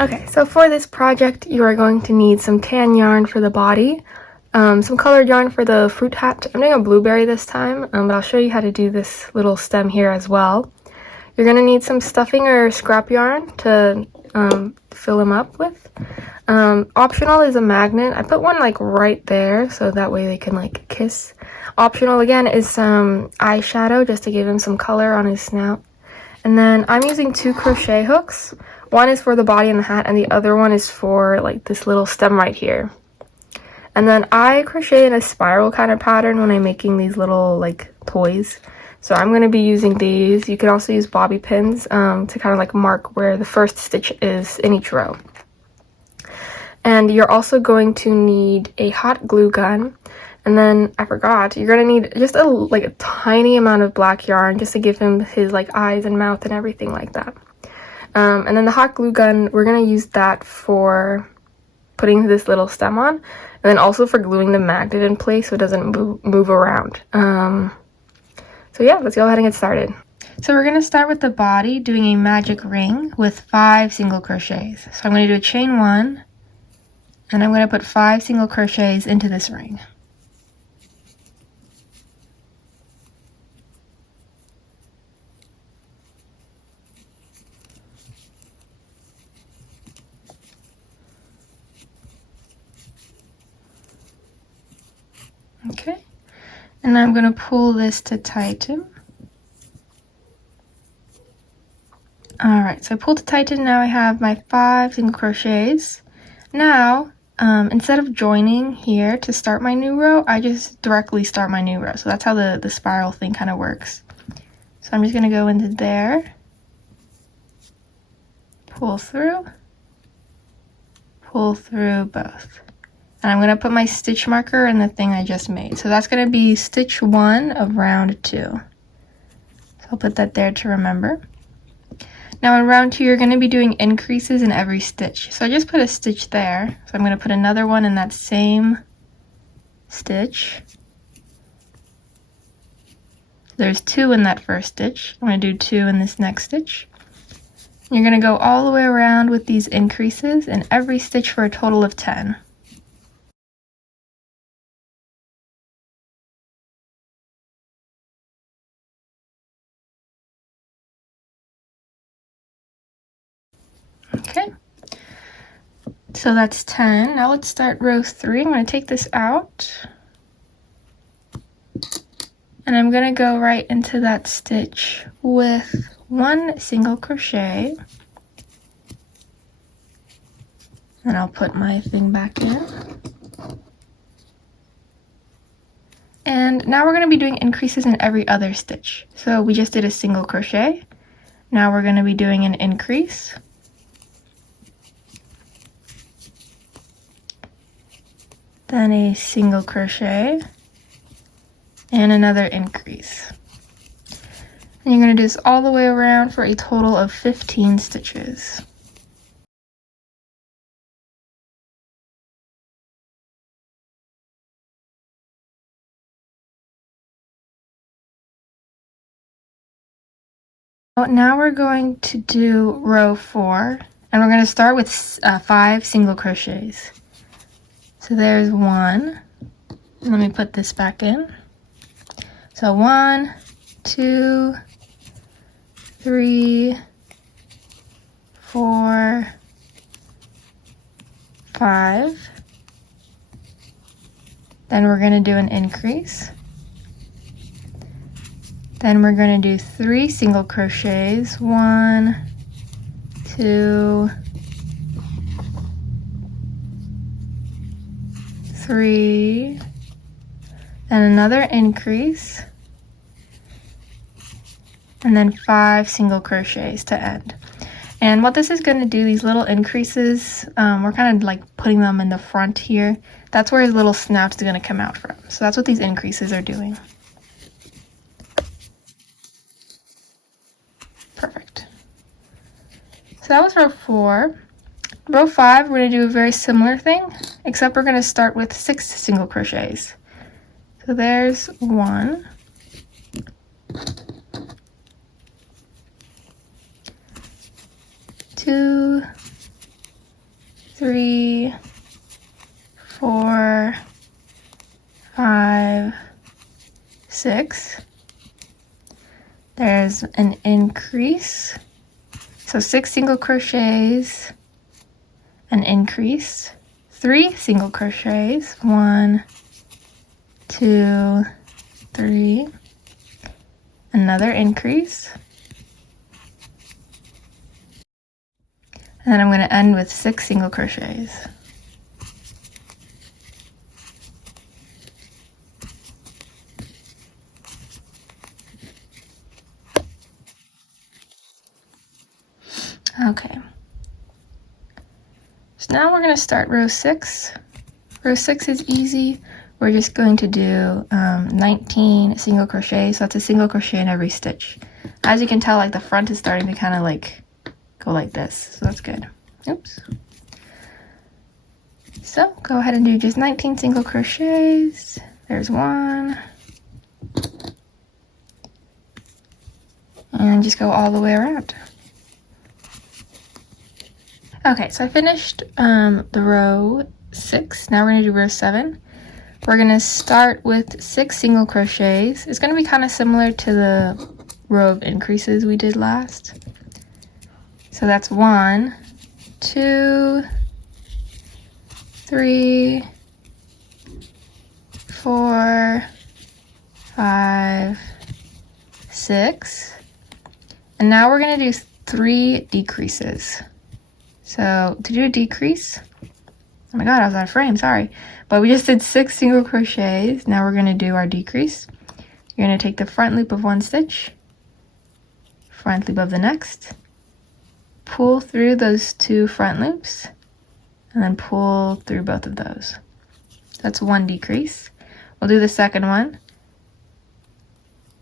Okay, so for this project, you are going to need some tan yarn for the body, some colored yarn for the fruit hat. I'm doing a blueberry this time, but I'll show you how to do this little stem here as well. You're going to need some stuffing or scrap yarn to fill them up with. Optional is a magnet. I put one like right there so that way they can like kiss. Optional again is some eyeshadow just to give him some color on his snout. And then I'm using 2 crochet hooks. One is for the body and the hat, and the other one is for like this little stem right here. And then I crochet in a spiral kind of pattern when I'm making these little like toys. So I'm going to be using these. You can also use bobby pins to kind of like mark where the first stitch is in each row. And you're also going to need a hot glue gun. And then I forgot, you're going to need just a tiny amount of black yarn just to give him his like eyes and mouth and everything like that. And then the hot glue gun, we're going to use that for putting this little stem on. And then also for gluing the magnet in place so it doesn't move around. So yeah, let's go ahead and get started. So we're going to start with the body doing a magic ring with 5 single crochets. So I'm going to do a chain 1, and I'm going to put 5 single crochets into this ring. Okay, and I'm going to pull this to tighten. Alright, so I pulled to tighten. Now I have my 5 single crochets. Now, instead of joining here to start my new row, I just directly start my new row. So that's how the spiral thing kind of works. So I'm just going to go into there, pull through both. And I'm going to put my stitch marker in the thing I just made. So that's going to be stitch 1 of round 2. So I'll put that there to remember. Now in round 2, you're going to be doing increases in every stitch. So I just put a stitch there. So I'm going to put another one in that same stitch. There's 2 in that first stitch. I'm going to do 2 in this next stitch. You're going to go all the way around with these increases in every stitch for a total of 10. Okay, so that's 10. Now let's start row 3. I'm going to take this out, and I'm going to go right into that stitch with 1 single crochet, and I'll put my thing back in. And now we're going to be doing increases in every other stitch. So we just did a single crochet. Now we're going to be doing an increase. Then a single crochet and another increase. And you're going to do this all the way around for a total of 15 stitches. Now we're going to do row 4, and we're going to start with 5 single crochets. So there's 1. Let me put this back in. So 1, 2, 3, 4, 5. Then we're going to do an increase. Then we're going to do 3 single crochets. 1, 2, 3, then another increase, and then 5 single crochets to end. And what this is going to do, these little increases, we're kind of like putting them in the front here. That's where his little snout is going to come out from. So that's what these increases are doing. Perfect. So that was row 4. Row 5, we're going to do a very similar thing, except we're going to start with 6 single crochets. So there's 1, 2, 3, 4, 5, 6. There's an increase. So 6 single crochets, an increase, 3 single crochets, 1, 2, 3, another increase, and then I'm going to end with 6 single crochets. Okay, so now we're going to start row 6. Row 6 is easy. We're just going to do 19 single crochets, so that's a single crochet in every stitch. As you can tell, like the front is starting to kind of like go like this, so that's good. Oops. So go ahead and do just 19 single crochets. There's 1. And just go all the way around. Okay, so I finished the row 6. Now we're going to do row 7. We're going to start with 6 single crochets. It's going to be kind of similar to the row of increases we did last. So that's 1, 2, 3, 4, 5, 6. And now we're going to do 3 decreases. So to do a decrease, oh my god, I was out of frame, sorry. But we just did 6 single crochets. Now we're going to do our decrease. You're going to take the front loop of 1 stitch, front loop of the next, pull through those 2 front loops, and then pull through both of those. That's 1 decrease. We'll do the second one.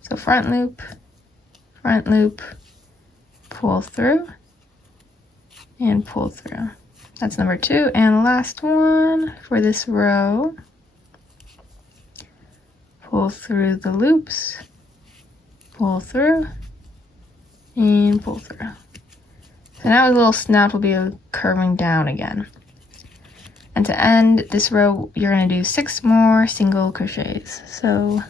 So front loop, pull through, and pull through. That's number 2, and the last one for this row. Pull through the loops, pull through, and pull through. So now the little snout will be curving down again. And to end this row, you're going to do 6 more single crochets. So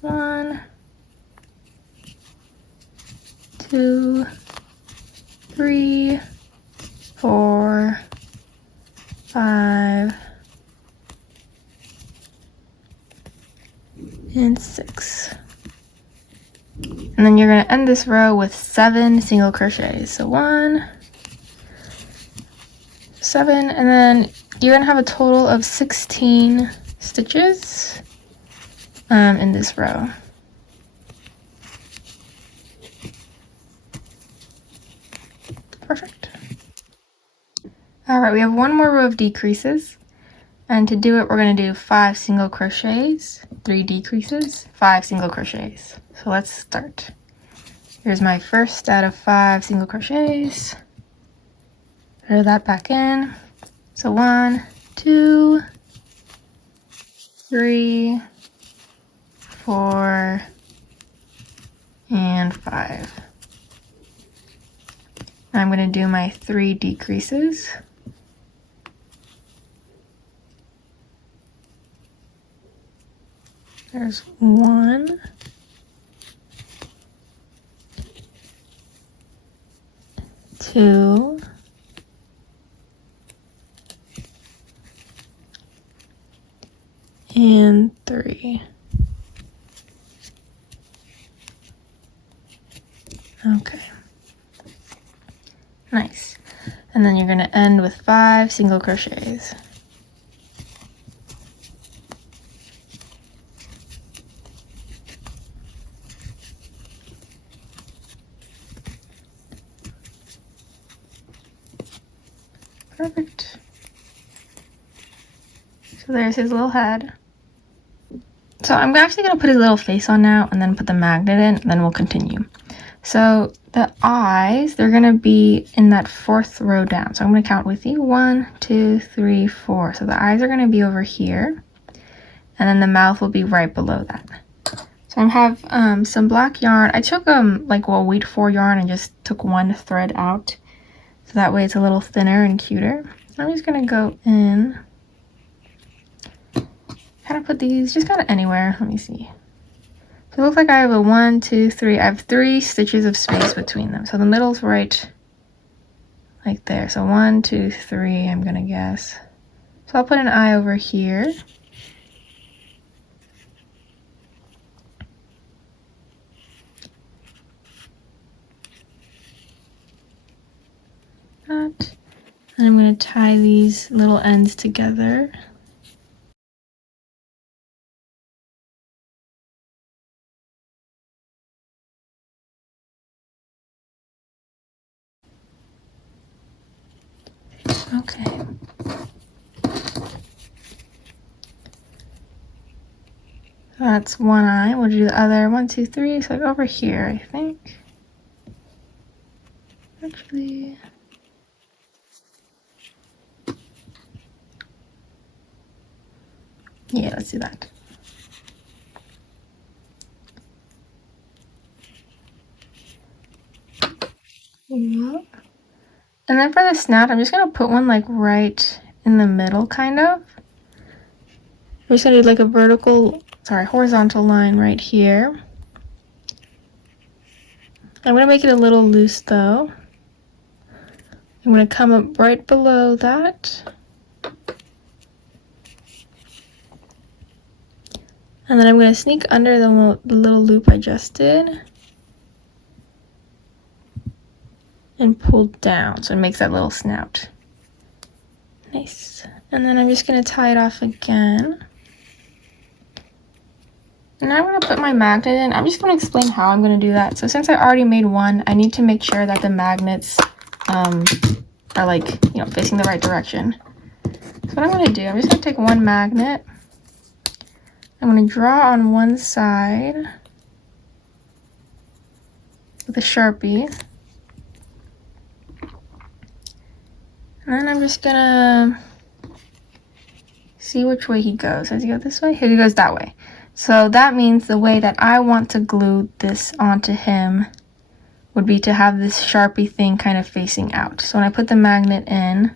1, 2, 3, 4, 5, and 6. And then you're going to end this row with 7 single crochets. So 1, 7, and then you're going to have a total of 16 stitches in this row. Perfect. Alright, we have 1 more row of decreases, and to do it we're going to do 5 single crochets, 3 decreases, 5 single crochets. So let's start. Here's my first out of 5 single crochets. Throw that back in. So 1, 2, 3, 4, and 5. I'm going to do my 3 decreases. There's 1, 2, and 3. Okay. Nice. And then you're going to end with 5 single crochets. Perfect. So there's his little head. So I'm actually going to put his little face on now and then put the magnet in, and then we'll continue. So the eyes, they're going to be in that 4th row down. So I'm going to count with you. 1, 2, 3, 4. So the eyes are going to be over here, and then the mouth will be right below that. So I have some black yarn. I took like wheat 4 yarn and just took 1 thread out. So that way it's a little thinner and cuter. I'm just gonna go in, kind of put these just kind of anywhere. Let me see. So it looks like I have a 1, 2, 3. I have 3 stitches of space between them. So the middle's right like there. So 1, 2, 3, I'm gonna guess. So I'll put an eye over here. That. And I'm gonna tie these little ends together. Okay. That's one eye. We'll do the other 1, 2, 3. So like over here, I think. Actually, yeah, let's do that. Yep. And then for the snout, I'm just gonna put one like right in the middle, kind of. We're just gonna do like a horizontal line right here. I'm gonna make it a little loose though. I'm gonna come up right below that. And then I'm gonna sneak under the little loop I just did. And pull down, so it makes that little snout. Nice. And then I'm just gonna tie it off again. And now I'm gonna put my magnet in. I'm just gonna explain how I'm gonna do that. So since I already made one, I need to make sure that the magnets are like, facing the right direction. So what I'm gonna do, I'm just gonna take one magnet. I'm gonna draw on one side with a Sharpie. And then I'm just gonna see which way he goes. Does he go this way? He goes that way. So that means the way that I want to glue this onto him would be to have this Sharpie thing kind of facing out. So when I put the magnet in,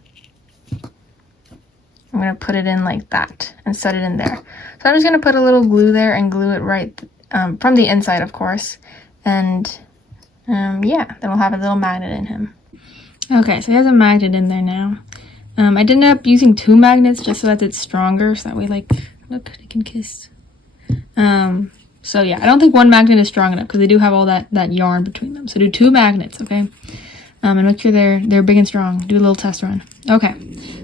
I'm gonna put it in like that and set it in there. So I'm just gonna put a little glue there and glue it right from the inside, of course. And yeah, then we'll have a little magnet in him. Okay, so he has a magnet in there now. I did end up using 2 magnets just so that it's stronger, so that way, like, look, they can kiss. So yeah, I don't think 1 magnet is strong enough because they do have all that yarn between them. So do 2 magnets, okay? And make sure they're big and strong. Do a little test run. Okay,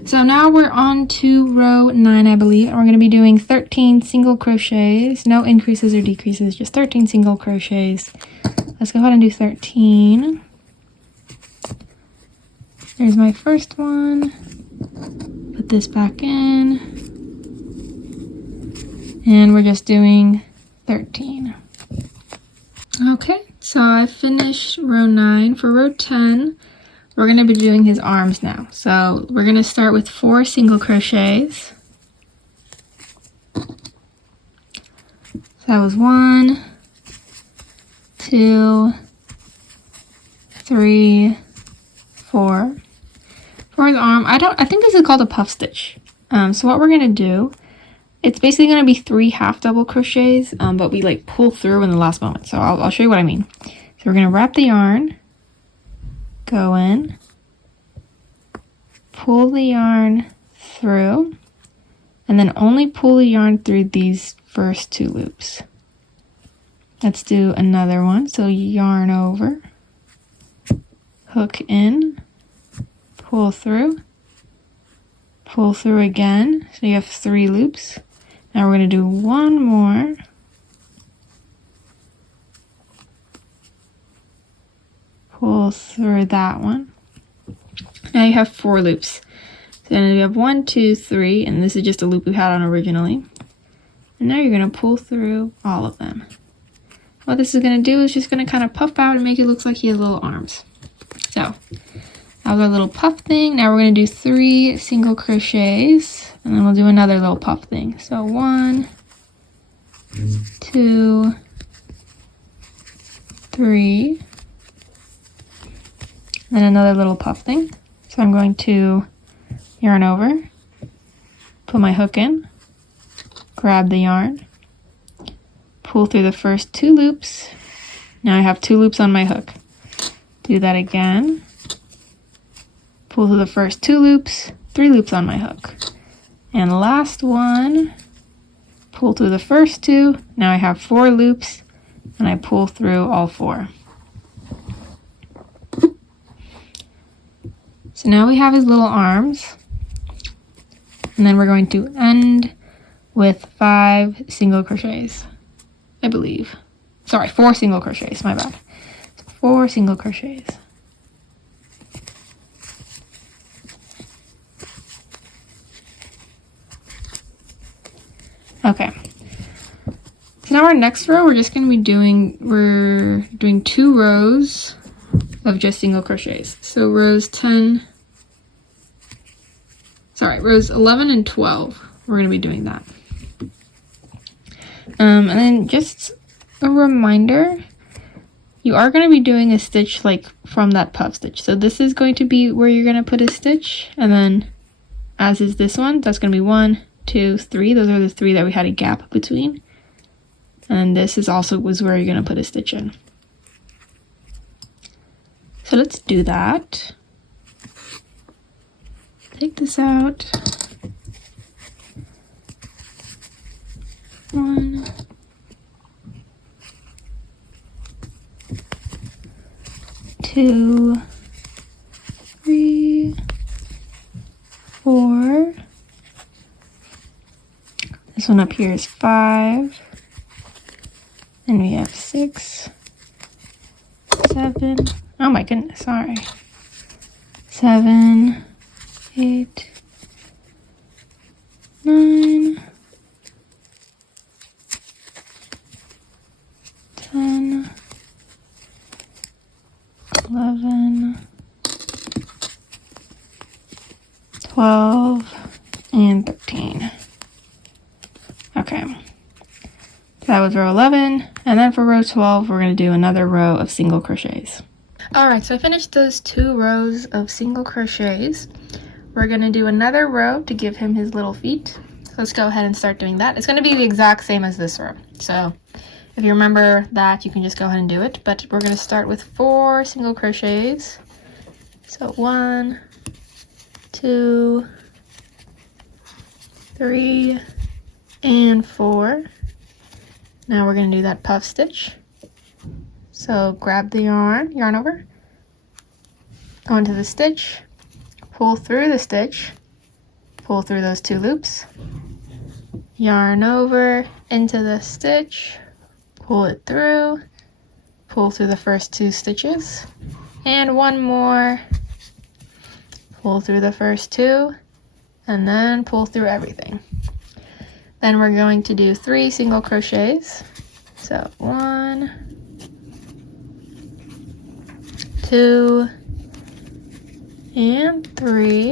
so now we're on to row 9, I believe, and we're going to be doing 13 single crochets. No increases or decreases, just 13 single crochets. Let's go ahead and do 13. There's my first one. Put this back in. And we're just doing 13. Okay, so I finished row 9. For row 10, we're going to be doing his arms now. So we're going to start with 4 single crochets. So that was 1, 2, 3, 4. For his arm, I think this is called a puff stitch. So what we're gonna do, it's basically gonna be 3 half double crochets, but we like pull through in the last moment. So I'll show you what I mean. So we're gonna wrap the yarn, go in, pull the yarn through, and then only pull the yarn through these first 2 loops. Let's do another one. So yarn over, hook in, pull through again, so you have 3 loops. Now we're going to do one more, pull through that one. Now you have 4 loops. So then we have 1, 2, 3, and this is just a loop we had on originally. And now you're going to pull through all of them. What this is going to do is just going to kind of puff out and make it look like he has little arms. So that was our little puff thing. Now we're going to do 3 single crochets, and then we'll do another little puff thing. So 1, 2, 3, and another little puff thing. So I'm going to yarn over, put my hook in, grab the yarn, pull through the first 2 loops. Now I have 2 loops on my hook. Do that again, pull through the first 2 loops, 3 loops on my hook. And last one, pull through the first 2. Now I have 4 loops, and I pull through all 4. So now we have his little arms, and then we're going to end with 5 single crochets, I believe. Sorry, 4 single crochets, my bad. 4 single crochets. Okay. So now our next row, we're doing 2 rows of just single crochets. So rows 11 and 12, we're going to be doing that. And then just a reminder, you are going to be doing a stitch like from that puff stitch. So this is going to be where you're going to put a stitch, and then as is this one, that's going to be 1, 2, 3. Those are the 3 that we had a gap between. And this is also was where you're going to put a stitch in. So let's do that. Take this out. 1, 2, 3, 4. This one up here is 5. And we have 6, 7. Oh my goodness, sorry. 7, 8, 9, 10, 11, 12, and 13. Okay. That was row 11, and then for row 12, we're going to do another row of single crochets. Alright, so I finished those 2 rows of single crochets. We're going to do another row to give him his little feet. So let's go ahead and start doing that. It's going to be the exact same as this row. So if you remember that, you can just go ahead and do it. But we're going to start with 4 single crochets. So 1, 2, 3, and 4. Now we're going to do that puff stitch. So grab the yarn over, go into the stitch, pull through the stitch, pull through those 2 loops, yarn over into the stitch, pull it through, pull through the first 2 stitches, and 1 more, pull through the first 2, and then pull through everything. Then we're going to do 3 single crochets. So 1, 2, and 3,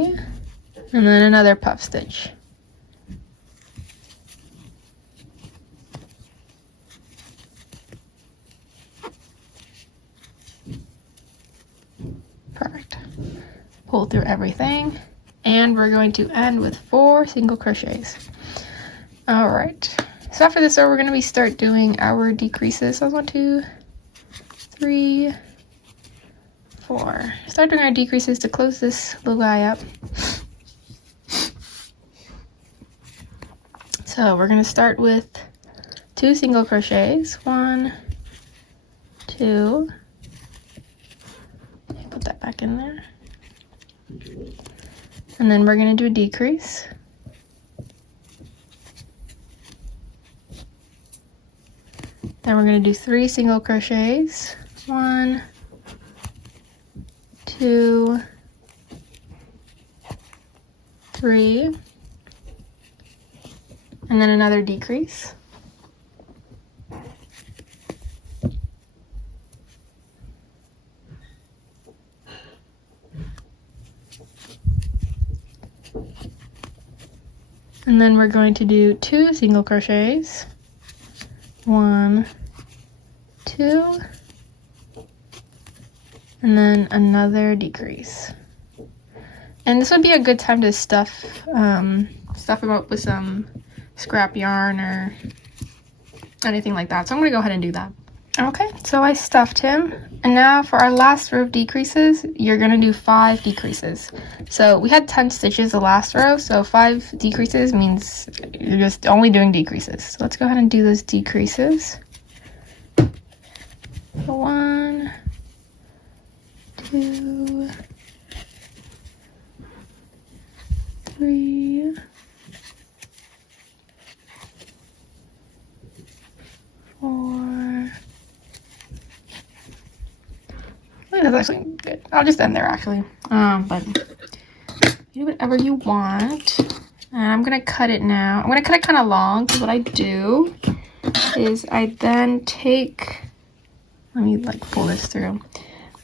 and then another puff stitch. Perfect. Pull through everything, and we're going to end with 4 single crochets. All right, so after this row, we're going to start doing our decreases. So 1, 2, 3, 4. Start doing our decreases to close this little guy up. So we're going to start with 2 single crochets. 1, 2. Put that back in there. And then we're going to do a decrease. Then we're going to do 3 single crochets. 1, 2, 3, and then another decrease. And then we're going to do 2 single crochets. 1, 2, and then another decrease. And this would be a good time to stuff him up with some scrap yarn or anything like that. So I'm gonna go ahead and do that. Okay, so I stuffed him, and now for our last row of decreases, you're gonna do 5 decreases. So we had 10 stitches the last row, so 5 decreases means you're just only doing decreases. So let's go ahead and do those decreases. 1, 2, 3, 4. That's actually good. I'll just end there actually. But do whatever you want. And I'm gonna cut it now. I'm gonna cut it kind of long because what I do is I then take, let me like pull this through. I'm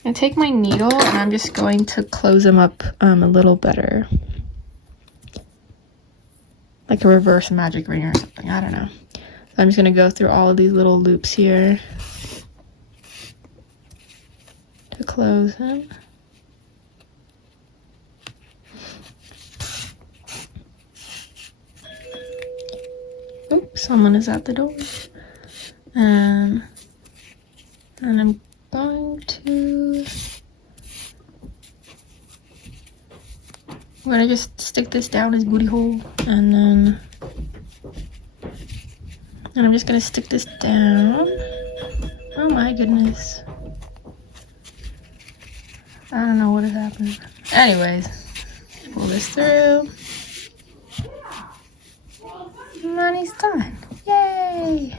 gonna take my needle and I'm just going to close them up a little better. Like a reverse magic ring or something, I don't know. So I'm just gonna go through all of these little loops here to close him. Oops, someone is at the door. And I'm going to, I'm gonna just stick this down his booty hole, and I'm just gonna stick this down. Oh my goodness. I don't know what has happened. Anyways, pull this through. And he's done. Yay!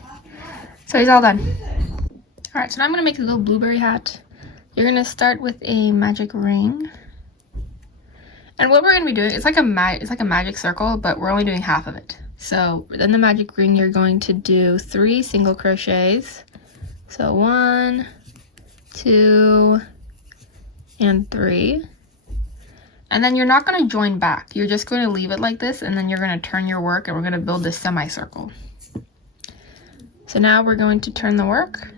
So he's all done. Alright, so now I'm gonna make a little blueberry hat. You're gonna start with a magic ring. And what we're gonna be doing, it's like a magic circle, but we're only doing half of it. So in the magic ring, you're going to do 3 single crochets. So 1, 2, and 3. And then you're not going to join back. You're just going to leave it like this, and then you're going to turn your work, and we're going to build this semicircle. So now we're going to turn the work,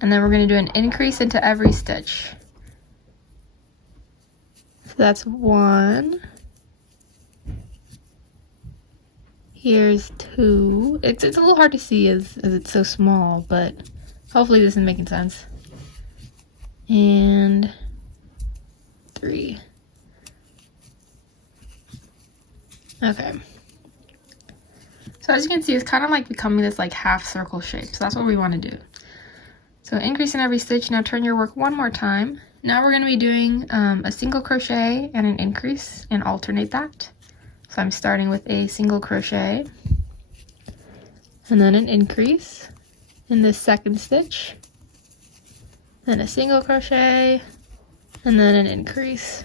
and then we're going to do an increase into every stitch. So that's 1. Here's 2. It's a little hard to see as it's so small, but hopefully this is making sense. And 3. Okay. So as you can see, it's kind of like becoming this like half circle shape. So that's what we want to do. So increase in every stitch. Now turn your work one more time. Now we're going to be doing a single crochet and an increase, and alternate that. So I'm starting with a single crochet and then an increase in this second stitch, then a single crochet, and then an increase.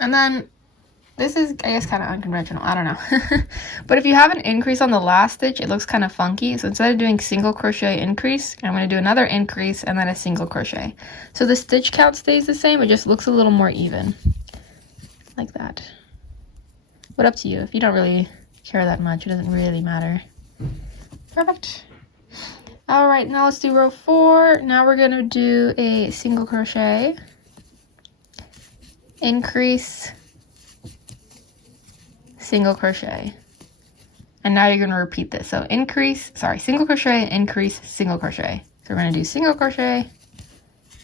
And then this is, I guess, kind of unconventional, I don't know. But if you have an increase on the last stitch, it looks kind of funky. So instead of doing single crochet increase, I'm going to do another increase and then a single crochet. So the stitch count stays the same, it just looks a little more even. Like that. But up to you. If you don't really care that much, it doesn't really matter. Perfect. All right, now let's do row 4. Now we're going to do a single crochet, increase, single crochet. And now you're going to repeat this. So single crochet, increase, single crochet. So we're going to do single crochet,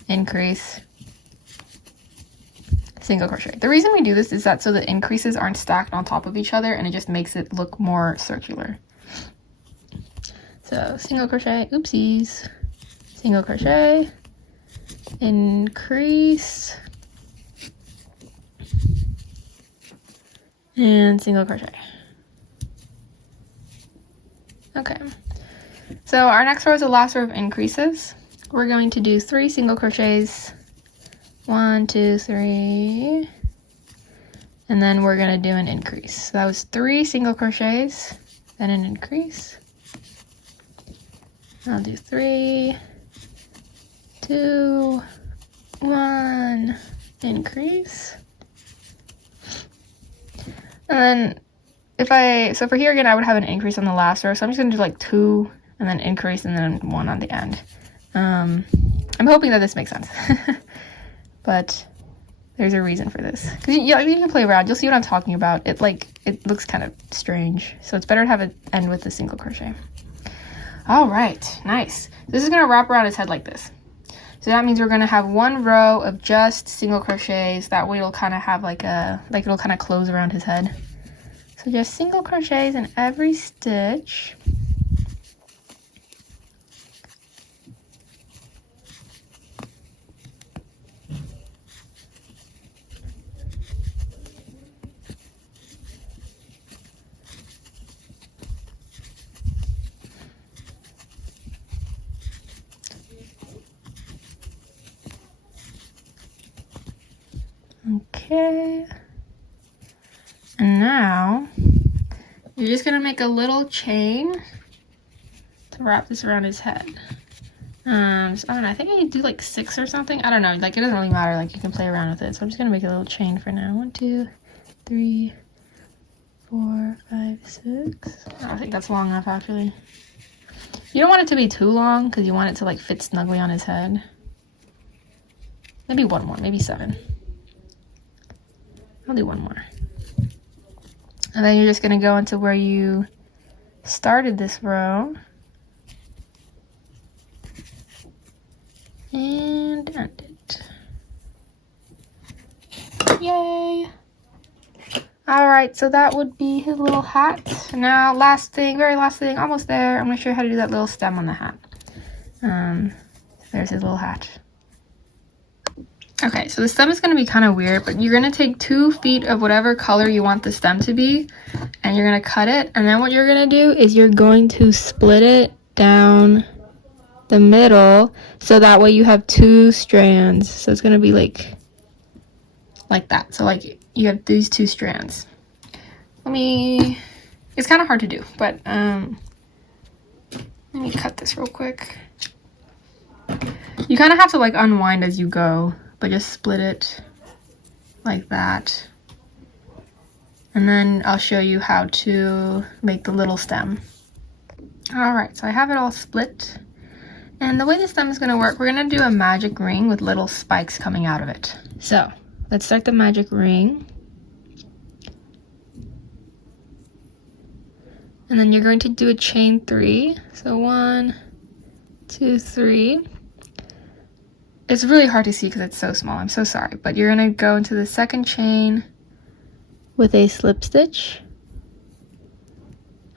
increase, single crochet. The reason we do this is that so the increases aren't stacked on top of each other, and it just makes it look more circular. So single crochet, oopsies, single crochet, increase, and single crochet. Okay, so our next row is the last row of increases. We're going to do 3 single crochets, 1, 2, 3, and then we're going to do an increase. So that was 3 single crochets, then an increase. I'll do 3, 2, 1, increase. And then so for here again, I would have an increase on the last row. So I'm just gonna do like 2 and then increase and then 1 on the end. I'm hoping that this makes sense. But there's a reason for this. Because you can play around. You'll see what I'm talking about. It looks kind of strange. So it's better to have it end with a single crochet. All right, nice. This is going to wrap around his head like this. So that means we're going to have one row of just single crochets. That way it'll kind of have it'll kind of close around his head. So just single crochets in every stitch. Okay, and now you're just gonna make a little chain to wrap this around his head. So I don't know, I think I do like 6 or something. I don't know, like it doesn't really matter, like you can play around with it. So I'm just gonna make a little chain for now. 1, 2, 3, 4, 5, 6. I think that's long enough actually. You don't want it to be too long because you want it to like fit snugly on his head. Maybe one more, maybe 7. I'll do one more. And then you're just gonna go into where you started this row and end it. Yay! Alright, so that would be his little hat. Now, last thing, very last thing, almost there. I'm gonna show you how to do that little stem on the hat. There's his little hat. Okay, so the stem is going to be kind of weird, but you're going to take 2 feet of whatever color you want the stem to be, and you're going to cut it, and then what you're going to do is you're going to split it down the middle, so that way you have 2 strands. So it's going to be like that. So like you have these 2 strands. It's kind of hard to do, but let me cut this real quick. You kind of have to like unwind as you go. But just split it like that. And then I'll show you how to make the little stem. Alright, so I have it all split. And the way the stem is going to work, we're going to do a magic ring with little spikes coming out of it. So, let's start the magic ring. And then you're going to do a chain 3. So 1, 2, 3. It's really hard to see because it's so small. I'm so sorry. But you're going to go into the second chain with a slip stitch.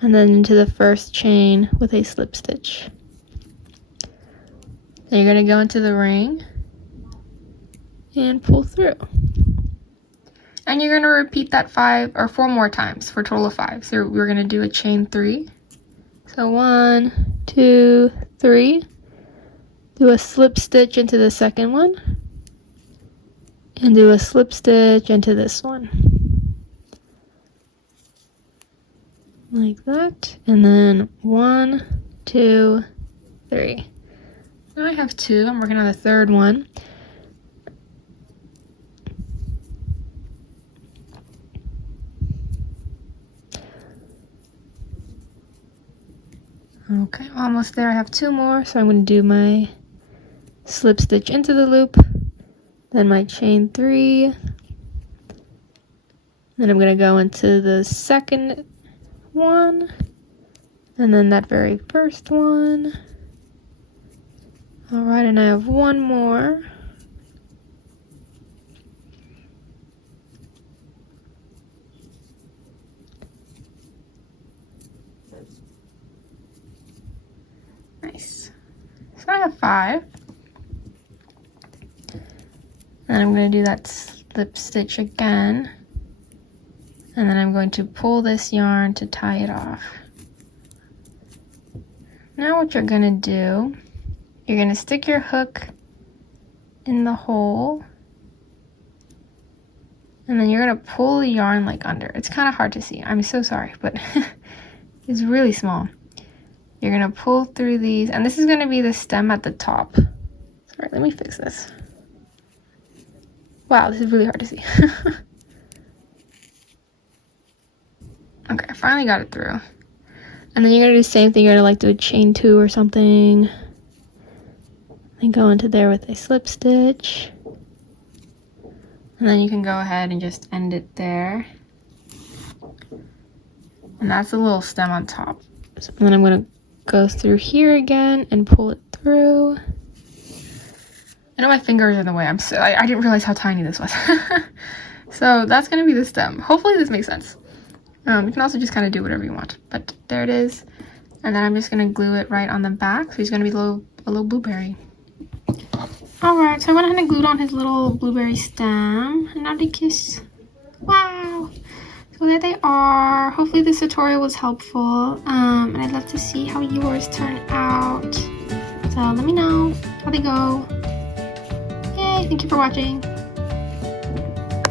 And then into the first chain with a slip stitch. Then you're going to go into the ring and pull through. And you're going to repeat that 4 more times for a total of 5. So we're going to do a chain 3. So 1, 2, 3. Do a slip stitch into the second one, and do a slip stitch into this one. Like that, and then 1, 2, 3. Now I have 2, I'm working on the third one. Okay, almost there. I have 2 more, so I'm going to do my slip stitch into the loop, then my chain 3, then I'm going to go into the second one, and then that very first one. Alright, and I have 1 more. Nice. So I have 5. Then I'm going to do that slip stitch again, and then I'm going to pull this yarn to tie it off. Now what you're going to do, you're going to stick your hook in the hole, and then you're going to pull the yarn like under. It's kind of hard to see, I'm so sorry, but it's really small. You're going to pull through these, and this is going to be the stem at the top. Sorry, let me fix this. Wow, this is really hard to see. Okay, I finally got it through. And then you're going to do the same thing. You're going to like do a chain 2 or something. and go into there with a slip stitch. And then you can go ahead and just end it there. And that's a little stem on top. So, and then I'm going to go through here again and pull it through. I know my fingers are in the way. I didn't realize how tiny this was. So that's going to be the stem. Hopefully this makes sense. You can also just kind of do whatever you want. But there it is. And then I'm just going to glue it right on the back. So he's going to be a little blueberry. Alright, so I went ahead and glued on his little blueberry stem. And now they kiss. Wow! So there they are. Hopefully this tutorial was helpful. And I'd love to see how yours turn out. So let me know how they go. Yay, thank you for watching.